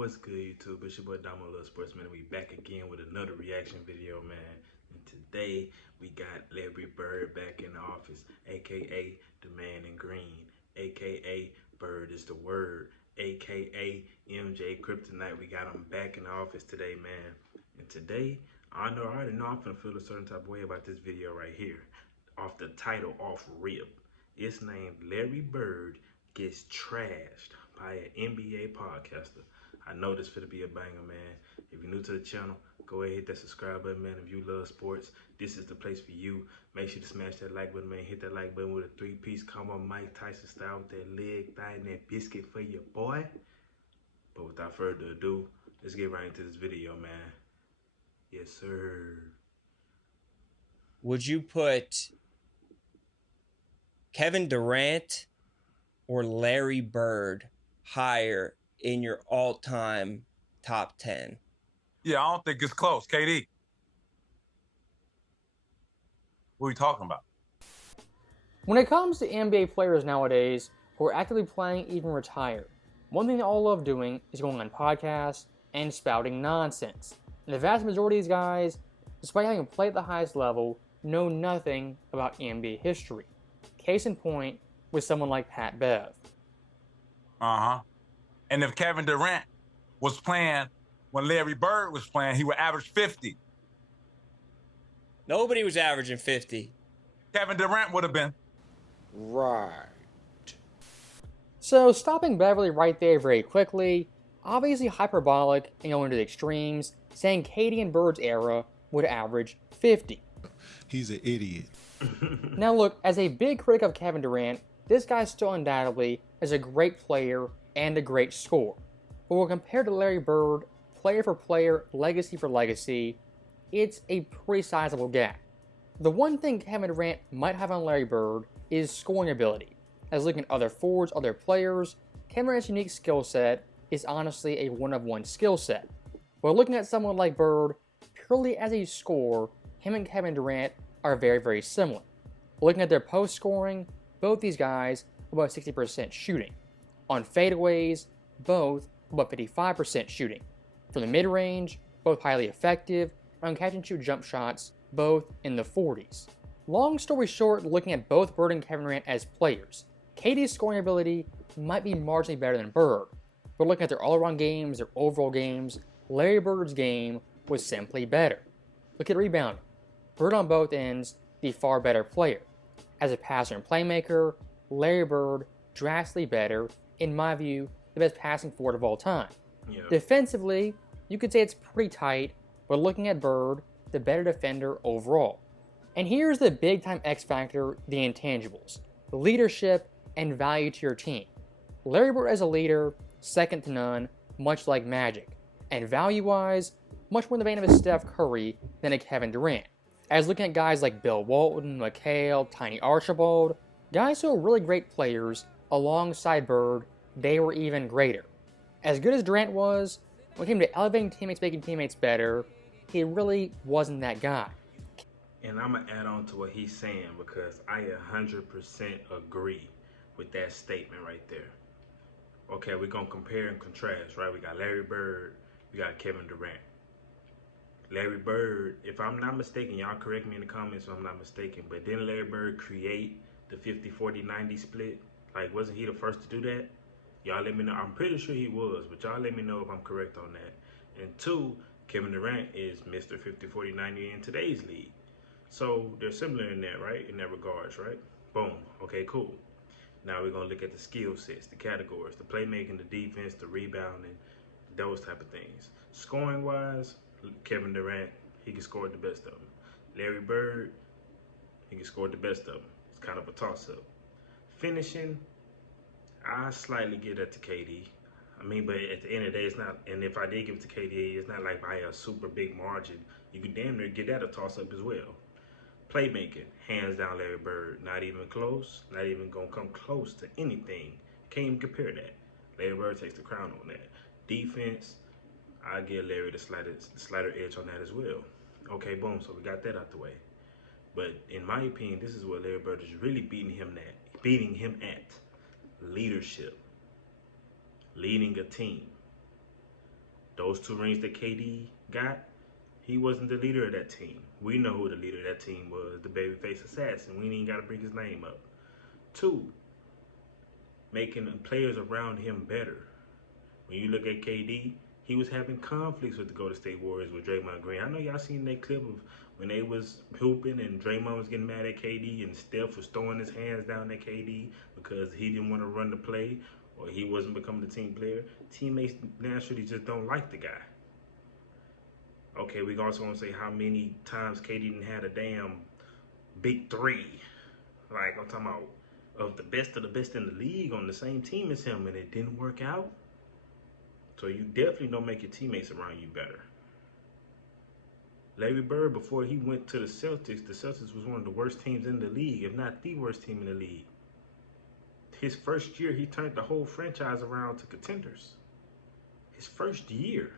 What's good, YouTube? It's your boy Damo Little Sportsman, and we back again with another reaction video, man. And today we got Larry Bird back in the office, aka the man in green, aka Bird is the word, aka MJ Kryptonite. We got him back in the office today, man. And today, I already know I'm gonna feel a certain type of way about this video right here. Off the title, off rip. It's named Larry Bird Gets Trashed by an NBA podcaster. I know this finna be a banger, man. If you're new to the channel, go ahead, hit that subscribe button, man. If you love sports, this is the place for you. Make sure to smash that like button, man. Hit that like button with a three-piece combo, Mike Tyson style, with that leg, thigh, and that biscuit for your boy. But without further ado, let's get right into this video, man. Yes, sir. Would you put Kevin Durant or Larry Bird higher in your all-time top 10? Yeah, I don't think it's close. KD. What are you talking about? When it comes to NBA players nowadays who are actively playing, even retired, one thing they all love doing is going on podcasts and spouting nonsense. And the vast majority of these guys, despite having played at the highest level, know nothing about NBA history. Case in point with someone like Pat Bev. And if Kevin Durant was playing when Larry Bird was playing, he would average 50. Nobody was averaging 50. Kevin Durant would have been. Right. So stopping Beverly right there very quickly, obviously hyperbolic and going to the extremes, saying KD and Bird's era would average 50. He's an idiot. Now look, as a big critic of Kevin Durant, this guy still undoubtedly is a great player and a great scorer. But when compared to Larry Bird, player for player, legacy for legacy, it's a pretty sizable gap. The one thing Kevin Durant might have on Larry Bird is scoring ability. As looking at other forwards, other players, Kevin Durant's unique skill set is honestly a one-of-one skill set. But looking at someone like Bird, purely as a scorer, him and Kevin Durant are very, very similar. Looking at their post scoring, both these guys about 60% shooting. On fadeaways, both about 55% shooting. From the mid-range, both highly effective, and on catch-and-shoot jump shots, both in the 40s. Long story short, looking at both Bird and Kevin Durant as players, KD's scoring ability might be marginally better than Bird, but looking at their all-around games, their overall games, Larry Bird's game was simply better. Look at rebounding. Bird on both ends, the far better player. As a passer and playmaker, Larry Bird drastically better, in my view, the best passing forward of all time. Yeah. Defensively, you could say it's pretty tight, but looking at Bird, the better defender overall. And here's the big time X factor, the intangibles, the leadership and value to your team. Larry Bird as a leader, second to none, much like Magic, and value-wise, much more in the vein of a Steph Curry than a Kevin Durant. As looking at guys like Bill Walton, McHale, Tiny Archibald, guys who are really great players, alongside Bird, they were even greater. As good as Durant was, when it came to elevating teammates, making teammates better, he really wasn't that guy. And I'm going to add on to what he's saying because I 100% agree with that statement right there. Okay, we're going to compare and contrast, right? We got Larry Bird, we got Kevin Durant. Larry Bird, if I'm not mistaken, y'all correct me in the comments if I'm not mistaken, but didn't Larry Bird create the 50-40-90 split? Like, wasn't he the first to do that? Y'all let me know. I'm pretty sure he was, but y'all let me know if I'm correct on that. And two, Kevin Durant is Mr. 50-40-90 in today's league. So they're similar in that, right? In that regards, right? Boom. Okay, cool. Now we're going to look at the skill sets, the categories, the playmaking, the defense, the rebounding, those type of things. Scoring-wise, Kevin Durant, he can score the best of them. Larry Bird, he can score the best of them. It's kind of a toss-up. Finishing, I slightly give that to KD. I mean, but at the end of the day, it's not, and if I did give it to KD, it's not like by a super big margin. You could damn near get that a toss-up as well. Playmaking, hands down Larry Bird. Not even close, not even gonna come close to anything. Can't even compare that. Larry Bird takes the crown on that. Defense, I give Larry the slighter edge on that as well. Okay, boom, so we got that out the way. But in my opinion, this is what Larry Bird is really beating him at. Leadership. Leading a team. Those 2 rings that KD got, he wasn't the leader of that team. We know who the leader of that team was, the babyface assassin. We ain't even got to bring his name up. 2, making the players around him better. When you look at KD, he was having conflicts with the Golden State Warriors with Draymond Green. I know y'all seen that clip of when they was hooping and Draymond was getting mad at KD and Steph was throwing his hands down at KD because he didn't want to run the play or he wasn't becoming the team player. Teammates naturally just don't like the guy. Okay, we also want to say how many times KD didn't have a damn big 3. Like, I'm talking about of the best in the league on the same team as him, and it didn't work out. So you definitely don't make your teammates around you better. Larry Bird, before he went to the Celtics was one of the worst teams in the league, if not the worst team in the league. His first year, he turned the whole franchise around to contenders. His first year.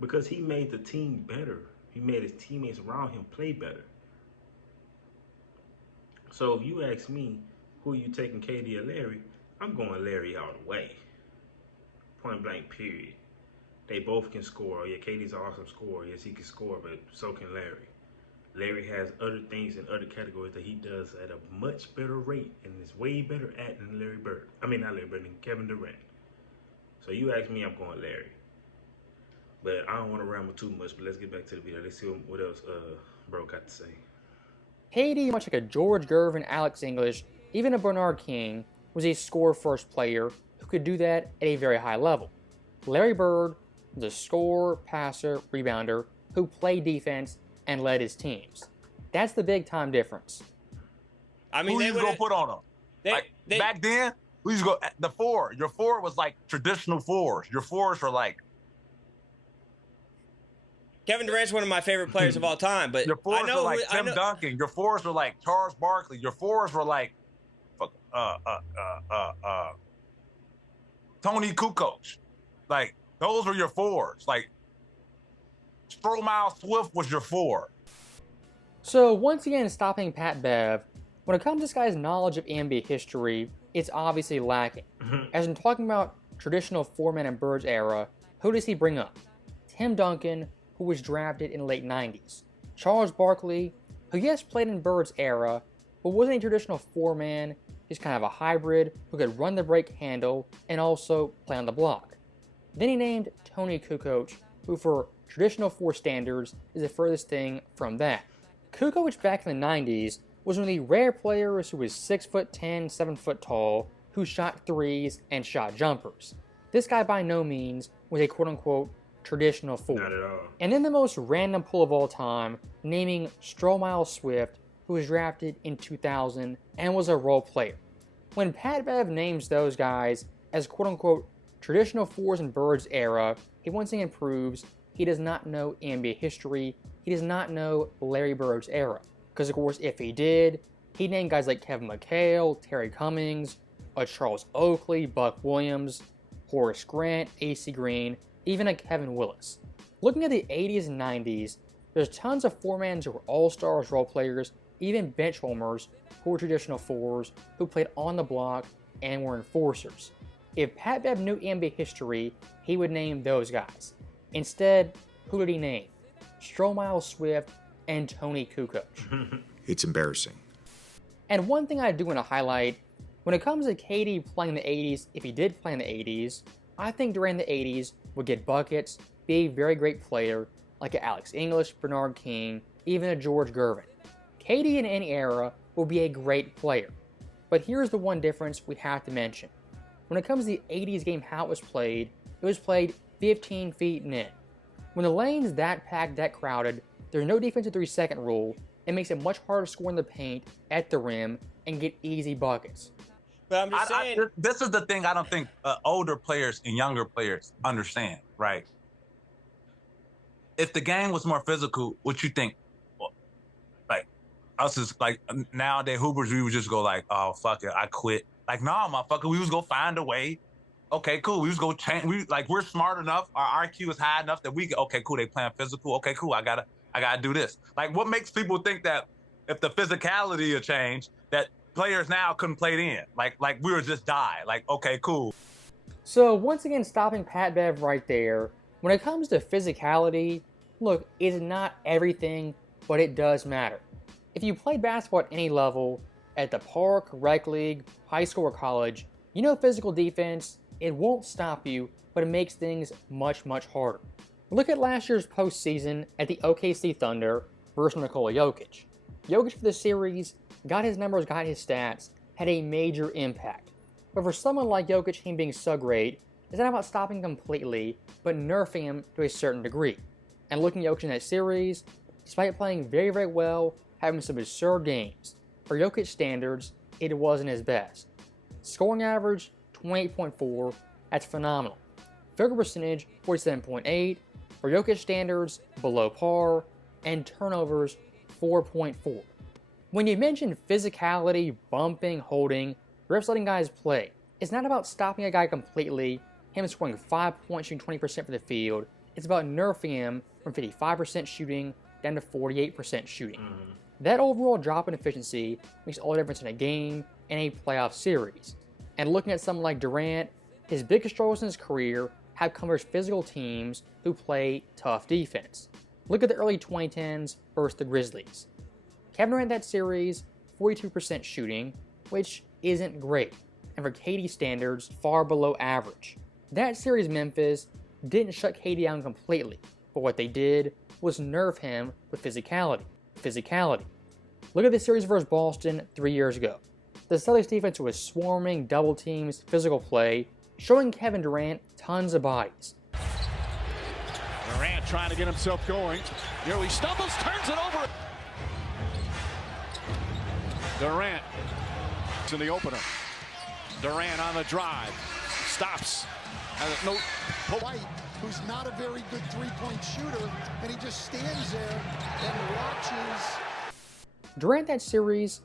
Because he made the team better. He made his teammates around him play better. So if you ask me, who you taking, KD or Larry, I'm going Larry all the way. Point blank, period. They both can score. Yeah, KD's an awesome scorer. Yes, he can score, but so can Larry. Larry has other things in other categories that he does at a much better rate and is way better at than Larry Bird. I mean, not Larry Bird, than Kevin Durant. So you ask me, I'm going Larry. But I don't want to ramble too much, but let's get back to the video. Let's see what else bro got to say. KD, much like a George Gervin, Alex English, even a Bernard King, was a score-first player who could do that at a very high level. Larry Bird was a scorer, passer, rebounder who played defense and led his teams. That's the big-time difference. I mean, who you gonna put on them? Back then, we used to go the 4. Your 4 was like traditional 4s. Your 4s were like. Kevin Durant's one of my favorite players of all time, but your 4s were like Tim Duncan. Your 4s were like Charles Barkley. Your 4s were like Tony Kukoc. Like, those were your 4s. Like, Stromile Swift was your 4. So, once again, stopping Pat Bev, when it comes to this guy's knowledge of NBA history, it's obviously lacking. As in talking about traditional 4-man in Bird's era, who does he bring up? Tim Duncan, who was drafted in the late 90s. Charles Barkley, who yes played in Bird's era, but wasn't a traditional 4-man, he's kind of a hybrid who could run the break handle and also play on the block. Then he named Tony Kukoc, who for traditional 4 standards is the furthest thing from that. Kukoc back in the 90s was one of the rare players who was 6'10", 7 foot tall, who shot threes and shot jumpers. This guy by no means was a quote-unquote traditional 4. Not at all. And then the most random pull of all time, naming Stromile Swift, who was drafted in 2000 and was a role player. When Pat Bev names those guys as quote-unquote traditional 4s in Bird's era, he once again proves he does not know NBA history, he does not know Larry Bird's era. Because of course, if he did, he'd name guys like Kevin McHale, Terry Cummings, Charles Oakley, Buck Williams, Horace Grant, AC Green, even a Kevin Willis. Looking at the 80s and 90s, there's tons of 4-mans who were all-stars role players, even bench homers who were traditional 4s, who played on the block and were enforcers. If Pat Bev knew NBA history, he would name those guys. Instead, who did he name? Stromile Swift and Tony Kukoc. It's embarrassing. And one thing I do want to highlight, when it comes to KD playing in the 80s, if he did play in the 80s, I think during the 80s would get buckets, be a very great player, like a Alex English, Bernard King, even a George Gervin. KD in any era will be a great player. But here's the one difference we have to mention. When it comes to the 80s game, how it was played 15 feet and in. When the lane's that packed, that crowded, there's no defensive 3-second rule. It makes it much harder to score in the paint, at the rim, and get easy buckets. But I'm just saying... this is the thing I don't think older players and younger players understand, right? If the game was more physical, what you think? Well, like, us is like, nowadays, Hoopers, we would just go like, oh, fuck it, I quit. Like, nah, motherfucker, we was gonna find a way. Okay, cool, we was gonna change. We're smart enough, our IQ is high enough that we, okay, cool, they playing physical. Okay, cool, I gotta do this. Like, what makes people think that if the physicality had changed, that players now couldn't play it in? Like we were just die. Like, okay, cool. So once again, stopping Pat Bev right there. When it comes to physicality, look, it's not everything, but it does matter. If you play basketball at any level, at the park, rec league, high school, or college, you know physical defense, it won't stop you, but it makes things much, much harder. Look at last year's postseason at the OKC Thunder versus Nikola Jokic. Jokic for the series got his numbers, got his stats, had a major impact. But for someone like Jokic, him being so great, it's not about stopping completely, but nerfing him to a certain degree. And looking at Jokic in that series, despite playing very, very well, having some absurd games, for Jokic standards, it wasn't his best. Scoring average, 28.4, that's phenomenal. Field goal percentage, 47.8, for Jokic standards, below par, and turnovers, 4.4. When you mention physicality, bumping, holding, refs letting guys play, it's not about stopping a guy completely, him scoring 5 points, shooting 20% from the field. It's about nerfing him from 55% shooting down to 48% shooting. That overall drop in efficiency makes all the difference in a game and a playoff series. And looking at someone like Durant, his biggest struggles in his career have come versus physical teams who play tough defense. Look at the early 2010s versus the Grizzlies. Kevin Durant that series, 42% shooting, which isn't great, and for KD standards, far below average. That series Memphis didn't shut KD down completely, but what they did was nerf him with physicality. Look at the series versus Boston 3 years ago. The Celtics defense was swarming, double teams, physical play, showing Kevin Durant tons of bodies. Durant trying to get himself going. Here he stumbles, turns it over. Durant in the opener. Durant on the drive. Stops. No. White, who's not a very good three-point shooter, and he just stands there and watches. Durant that series,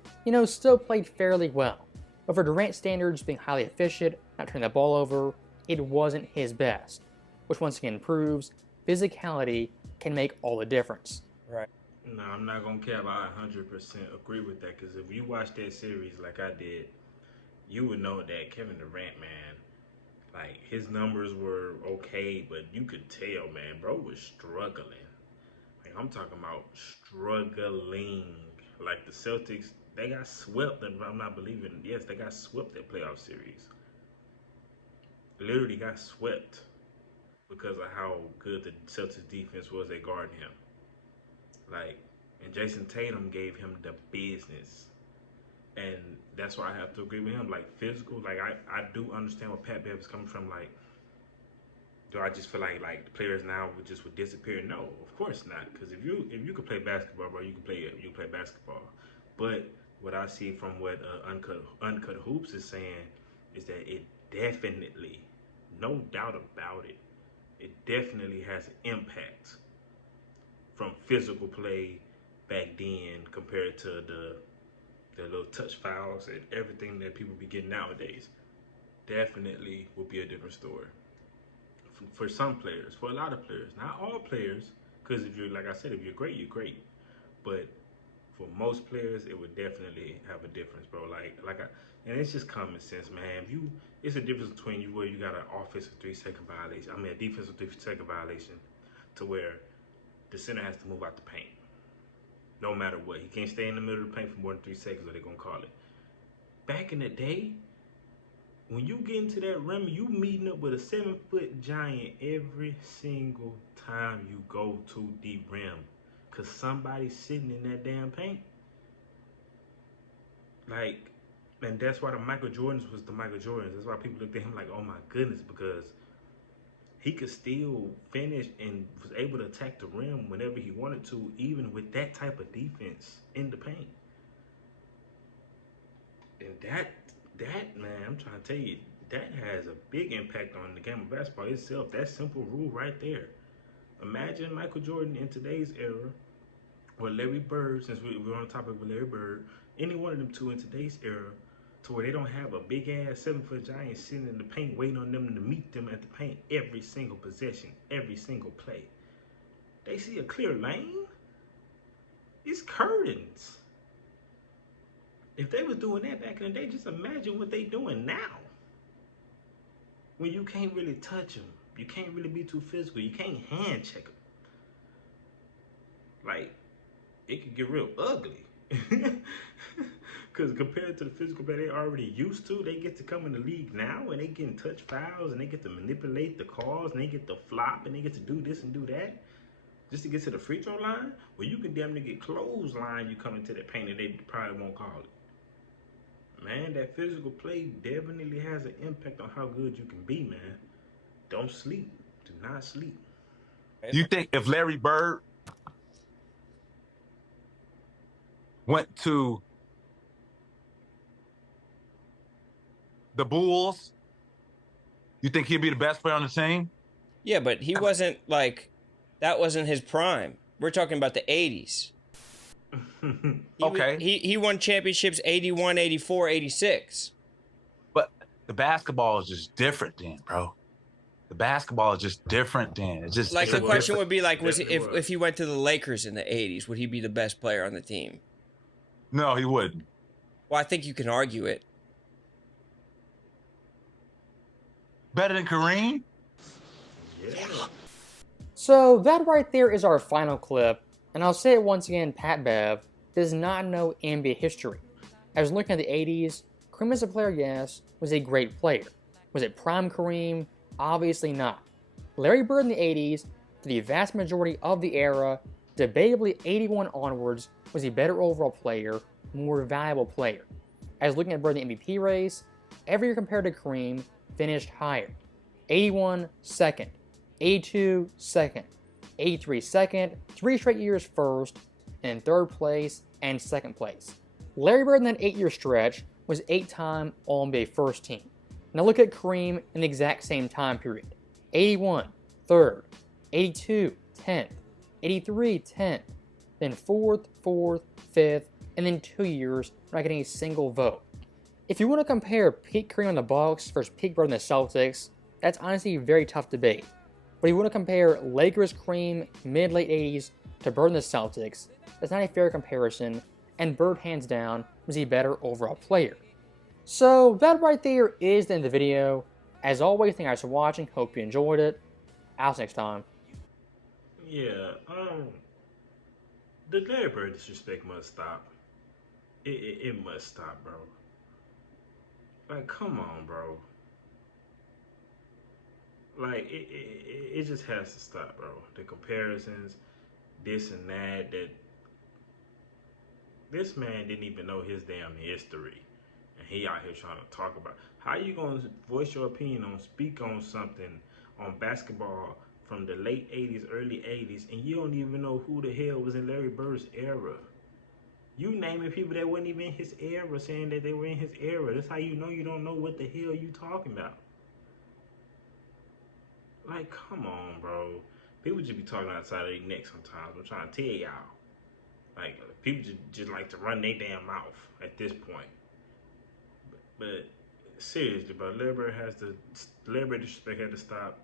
still played fairly well. But for Durant standards being highly efficient, not turning the ball over, it wasn't his best. Which once again proves physicality can make all the difference. Right. No, I'm not going to care about 100% agree with that, because if you watch that series like I did, you would know that Kevin Durant, man, like, his numbers were okay, but you could tell, man, bro was struggling. Like, I'm talking about struggling. Like, the Celtics, they got swept, and I'm not believing, yes, they got swept that playoff series. Literally got swept because of how good the Celtics defense was at guarding him. Like, and Jason Tatum gave him the business. And that's why I have to agree with him. Like, physical, like, I do understand where Pat Bev is coming from. Like, do I just feel like the players now would disappear? No, of course not. Because if you could play basketball, bro, you can play basketball. But what I see from what Uncut Hoops is saying is that it definitely, no doubt about it, it definitely has an impact from physical play back then compared to the little touch fouls and everything that people be getting nowadays. Definitely will be a different story. For some players, for a lot of players, not all players, because if you're, like I said, if you're great, you're great. But for most players, it would definitely have a difference, bro. And it's just common sense, man. It's a difference between you where you got an offensive 3-second violation. I mean, a defensive 3-second violation, to where the center has to move out the paint, no matter what. He can't stay in the middle of the paint for more than 3 seconds, or they're gonna call it. Back in the day, when you get into that rim, you meeting up with a 7-foot giant every single time you go to the rim, cause somebody's sitting in that damn paint. Like, and that's why the Michael Jordans was the Michael Jordans. That's why people looked at him like, oh my goodness, because he could still finish and was able to attack the rim whenever he wanted to, even with that type of defense in the paint. And that man, I'm trying to tell you, that has a big impact on the game of basketball itself. That simple rule right there. Imagine Michael Jordan in today's era, or Larry Bird, since we're on the topic of Larry Bird, any one of them two in today's era, to where they don't have a big ass 7-foot giant sitting in the paint waiting on them to meet them at the paint every single possession, every single play. They see a clear lane, it's curtains. If they was doing that back in the day, just imagine what they doing now. when you can't really touch them. You can't really be too physical. You can't hand check them. Like, it could get real ugly. Because compared to the physical play they already used to, they get to come in the league now and they getting touch fouls and they get to manipulate the calls and they get to flop and they get to do this and do that just to get to the free throw line. Well, you can damn near get clothesline you come into that paint and they probably won't call it. Man, that physical play definitely has an impact on how good you can be, man. Don't sleep. Do not sleep. You think if Larry Bird went to the Bulls, you think he'd be the best player on the team? Yeah, but he wasn't like, that wasn't his prime. We're talking about the 80s. Okay. He won championships 81, 84, 86. But the basketball is just different then, bro. The basketball is just different then. It's just Like, it's the question different. would be like, was Definitely was. if he went to the Lakers in the 80s, would he be the best player on the team? No, he wouldn't. Well, I think you can argue it. Better than Kareem? Yeah. So that right there is our final clip, and I'll say it once again, Pat Bev does not know NBA history. I was looking at the 80s, Kareem as a player, yes, was a great player. Was it prime Kareem? Obviously not. Larry Bird in the 80s, for the vast majority of the era, debatably 81 onwards, was a better overall player, more valuable player. I was looking at Bird in the MVP race, every year compared to Kareem, finished higher. 81 second, 82 second, 83 second, 3 straight years first, and in third place and second place. Larry Bird in that 8-year stretch was 8-time All-NBA first team. Now look at Kareem in the exact same time period. 81, 3rd, 82, 10th, 83, 10th, then 4th, 5th, and then 2 years not getting a single vote. If you want to compare peak Kareem on the Bucks versus peak Bird on the Celtics, that's honestly a very tough debate. But if you want to compare Lakers Kareem mid-late 80s to Bird and the Celtics, that's not a fair comparison, and Bird hands down was a better overall player. So that right there is the end of the video. As always, thank you guys for watching, hope you enjoyed it. I'll see you next time. Yeah, the Larry Bird disrespect must stop. It must stop, bro. Like, come on, bro. Like, it just has to stop, bro. The comparisons, this and that this man didn't even know his damn history. And he out here trying to talk about. How you gonna voice your opinion on, speak on something on basketball from the late 80s, early 80s, and you don't even know who the hell was in Larry Bird's era? You naming people that weren't even in his era, saying that they were in his era. That's how you don't know what the hell you talking about. Like, come on, bro. People just be talking outside of their neck sometimes. I'm trying to tell y'all. Like, people just like to run their damn mouth at this point. But seriously, bro, Larry Bird disrespect had to stop.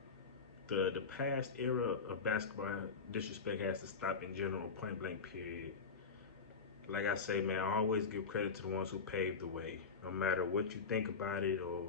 The past era of basketball disrespect has to stop in general, point blank, period. Like I say, man, I always give credit to the ones who paved the way. No matter what you think about it or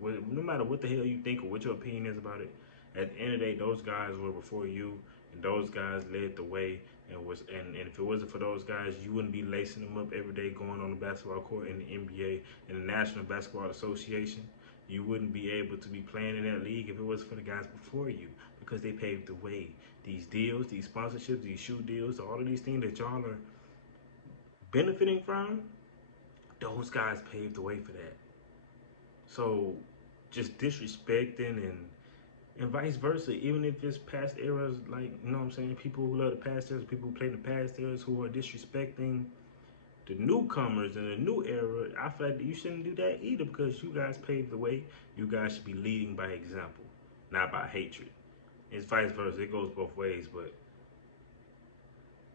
no matter what the hell you think or what your opinion is about it, at the end of the day, those guys were before you, and those guys led the way. And if it wasn't for those guys, you wouldn't be lacing them up every day going on the basketball court in the NBA and the National Basketball Association. You wouldn't be able to be playing in that league if it wasn't for the guys before you, because they paved the way. These deals, these sponsorships, these shoe deals, all of these things that y'all are benefiting from, those guys paved the way for that. So just disrespecting and vice versa, even if it's past eras, like, you know what I'm saying, people who love the past eras, people who play in the past eras who are disrespecting the newcomers in the new era, I feel like you shouldn't do that either, because you guys paved the way. You guys should be leading by example, not by hatred. It's vice versa. It goes both ways, but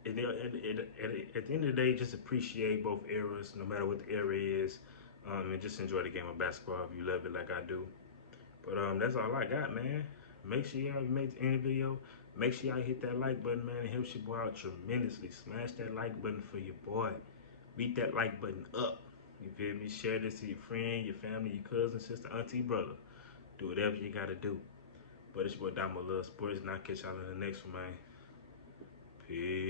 at the end of the day, just appreciate both eras, no matter what the era is, and just enjoy the game of basketball if you love it like I do. But that's all I got, man. Make sure y'all make any video. Make sure y'all hit that like button, man. It helps your boy out tremendously. Smash that like button for your boy. Beat that like button up. You feel me? Share this to your friend, your family, your cousin, sister, auntie, brother. Do whatever you gotta do. But it's what Damo Love Sports, and I'll catch y'all in the next one, man. Peace.